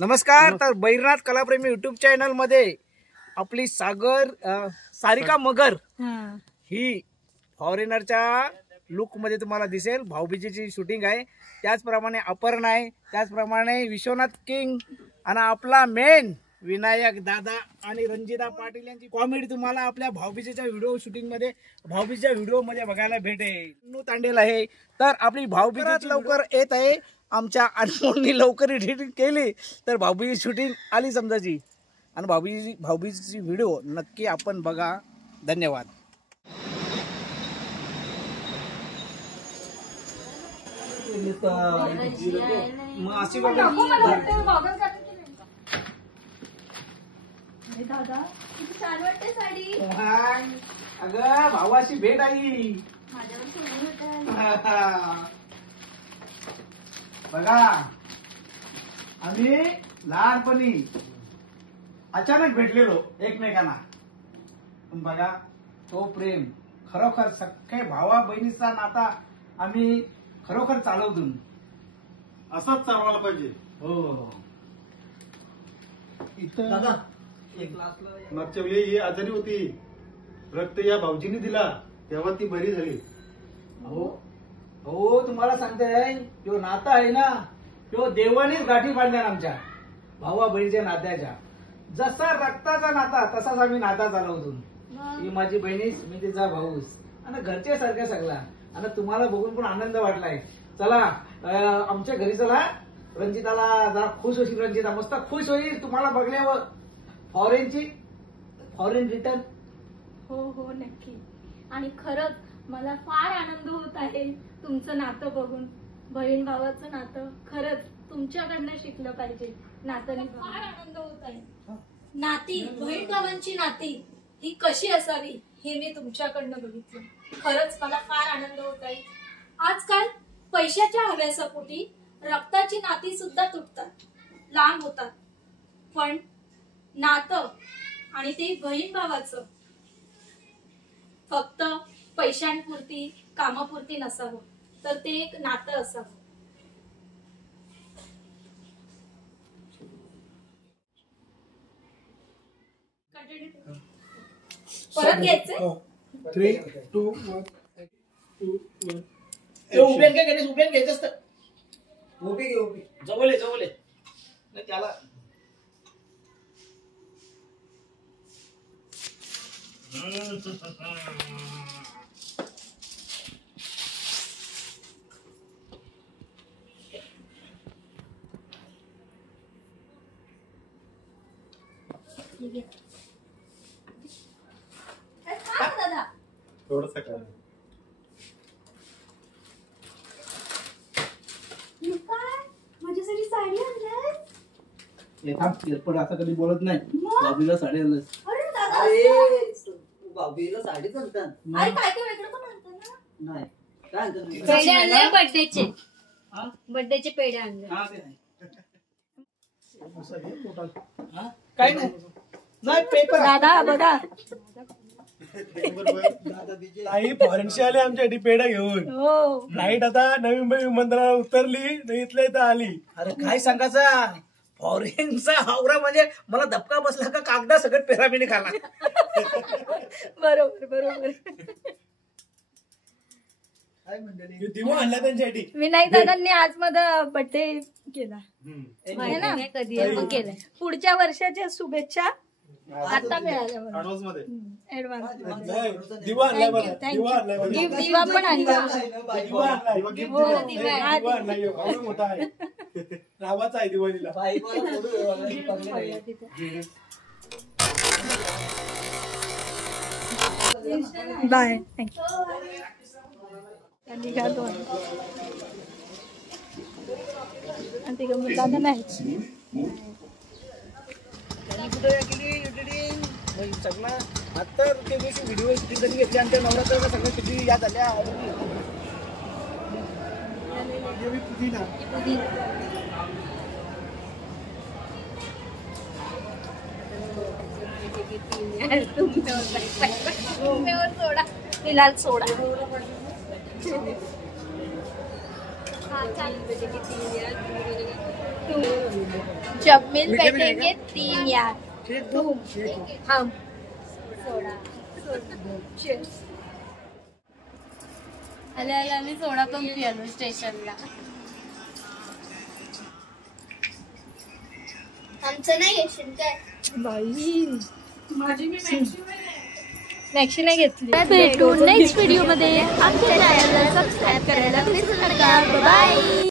नमस्कार. तर Bairnath कलाप्रेमी YouTube channel मध्ये आपली सारिका मगर ही फॉरेनरच्या लुक मध्ये तुम्हाला दिसेल. भाऊबीजेची शूटिंग आहे, त्याचप्रमाणे अपर्णा आहे, त्याचप्रमाणे विश्वनाथ किंग आणि आपला मेन विनायक दादा आणि रंजिता पाटील यांची कॉमेडी तुम्हाला आपल्या भाऊबीजेच्या व्हिडिओ शूटिंग मध्ये भाऊबीजेच्या व्हिडिओ मध्ये बघायला भेटेल. तांडेल आहे. तर आपली भाऊबीजेची लवकर येत आहे. आमच्या अनमोलनी लवकर एडिटिंग केली तर भाऊबीजी शूटिंग आली समजाची. आणि भाऊबीजीची व्हिडिओ नक्की आपण बघा. धन्यवाद. दादा किती छान वाटते साडी. अगं भावाची भेट आई. माझ्यावर सोडून होता. बघा आम्ही लहानपणी अचानक भेटलेलो एकमेकांना. पण बघा तो प्रेम खरोखर सख्खे भावा बहिणीचा नाता आम्ही खरोखर चालवतो. असंच चालवायला पाहिजे. हो. इथं मागच्या वेळी ही आजारी होती, रक्त या भाऊजीने दिला तेव्हा ती बरी झाली. हो हो, तुम्हाला सांगतोय तो नाता आहे ना, तो देवानेच गाठी बांधल्या आमच्या भावा बहिणीच्या नात्याच्या. जसा रक्ताचा नाता तसाच आम्ही नाता चालवतो. ही माझी बहिणीच, मी तिचा भाऊस आणि घरचे सारखे सगळा. आणि तुम्हाला बघून पण आनंद वाटलाय. चला आमच्या घरी चला. रंजिताला जरा खुश होशील. रंजिता मस्त खुश होईल तुम्हाला बघल्यावर. Foreign return. हो हो नक्की. आणि खरंच मला फार आनंद होत आहे तुमचं नातं बघून. बहीण भावाचं नातं खरंच तुमच्याकडनं शिकलं पाहिजे. नातं फार आनंद होत आहे. नाती बहीण भावांची नाती ही कशी असावी हे मी तुमच्याकडनं बघितलं. खरंच मला फार आनंद होत आहे. आजकाल पैशाच्या हव्यासापोटी रक्ताची नाती सुद्धा तुटतात, लांब होतात. पण नातं आणि ते बहीण भावाचं फक्त पैशांपुरती कामापुरती नसावं, तर ते एक नातं असावं. परत घ्यायचंय. 3, 2, 1. उभ्यान काय गणेश, उभ्यान घ्यायचं असतं. उभी घे, उभी जवळ नाही त्याला. दादा थोडंसं काय माझ्यासाठी साडी आणलाय. पण असं कधी बोलत नाही. बाबीला साडी आणलंस. अरे दादा बाबीला साडीच आणतात. आई काय काय वेगळं पण आणतं ना. नाही काय आणतात? पेढे आणले बर्थडेचे. बर्थडेचे पेढे आणले. काय नाही पेपर. दादा बघा. आई फॉरेनशी आले आमच्या पेढा घेऊन. हो फ्लाईट आता नवी मुंबई विमानतळावर उतरली, इथल्या इथं आली. अरे काय सांगायचा, फॉरेनचा हावरा म्हणजे मला धपका बसला का कागदा सगळं पेरामिनी खाला. बरोबर बरोबर. दिवा आणला त्यांच्यासाठी. विनायक दादांनी आज माझा बर्थडे केला आहे ना. कधी केलाय. पुढच्या वर्षाच्या शुभेच्छा आता मिळाल्या. ऍडव्हान्स मध्ये ऍडव्हान्स दिवा आणलाय बघा. दिवा आणलाय बघा. दिवा पण आणला. दिवा आणलाय. दिवा आणलाय. एवढा मोठा आहे. नावाचा आहे दिवाळीला. बाय. दादा नाही सगळं आता ते व्हिडिओ शूटिंग कधी घेतली आमच्या नवरात्र सगळं किती याद आल्या. सोडा फिलहाल सोडा. हा चालेल. जब मिल बैठेंगे 3 यार तुम हम सोडा Cheers. आल्या आल्या आम्ही सोडा पण पिलो स्टेशनला. आमचं नाही येशील काय बाई माझी मी मॅक्सी नाही घेतली. भेटू नेक्स्ट व्हिडिओ मध्ये. आमच्या चॅनलला सबस्क्राईब करायला विसरू नका. बाय.